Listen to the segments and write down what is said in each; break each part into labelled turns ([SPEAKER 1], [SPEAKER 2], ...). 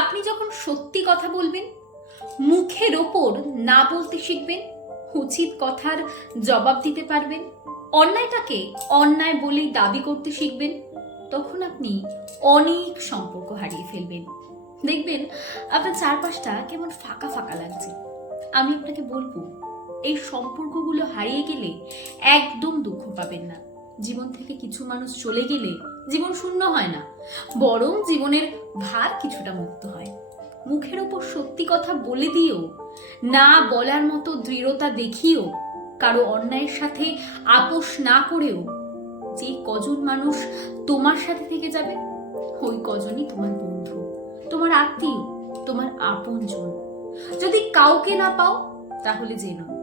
[SPEAKER 1] আপনি যখন সত্যি কথা বলবেন, মুখের ওপর না বলতে শিখবেন, উচিত কথার জবাব দিতে পারবেন, অন্যায়টাকে অন্যায় বলেই দাবি করতে শিখবেন, তখন আপনি অনেক সম্পর্ক হারিয়ে ফেলবেন। দেখবেন আপনার চারপাশটা কেমন ফাঁকা ফাঁকা লাগছে। আমি আপনাকে বলব, এই সম্পর্কগুলো হারিয়ে গেলে একদম দুঃখ পাবেন না। জীবন থেকে কিছু মানুষ চলে গেলে জীবন শূন্য হয় না, বরং জীবনের ভার কিছুটা মুক্ত হয়। মুখের ওপর সত্যি কথা বলে দিয়েও না বলার মতো দৃঢ়তা দেখিও, কারও অন্যায়ের সাথে আপোষ না করেও। যে কজন মানুষ তোমার সাথে থেকে যাবে, ওই কজনই তোমার বন্ধু, তোমার আত্মীয়, তোমার আপনজন। যদি কাউকে না পাও, তাহলে জেনো।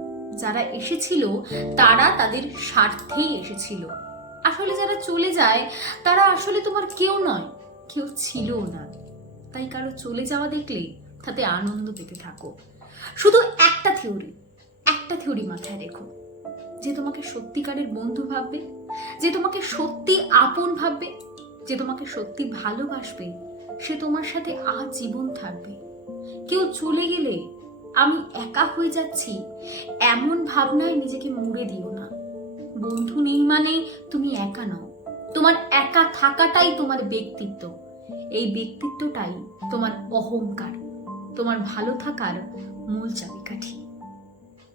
[SPEAKER 1] যারা এসেছিল, তারা তাদের স্বার্থেই এসেছিল। আসলে যারা চলে যায়, তারা আসলে তোমার কেউ নয়, কেউ ছিলও না। তাই কারও চলে যাওয়া দেখলে তাতে আনন্দ পেতে থাকো। শুধু একটা থিওরি একটা থিওরি মাথায় রেখো। যে তোমাকে সত্যিকারের বন্ধু ভাববে, যে তোমাকে সত্যি আপন ভাববে, যে তোমাকে সত্যি ভালোবাসবে, সে তোমার সাথে আজীবন থাকবে। কেউ চলে গেলে আমি একা হয়ে যাচ্ছি, এমন ভাবনায় নিজেকে মুড়ে দিও না। বন্ধু নেই মানে তুমি একা নও। তোমার একা থাকাটাই তোমার ব্যক্তিত্ব। এই ব্যক্তিত্বটাই তোমার অহংকার। তোমার ভালো থাকার মূল চাবিকাঠি।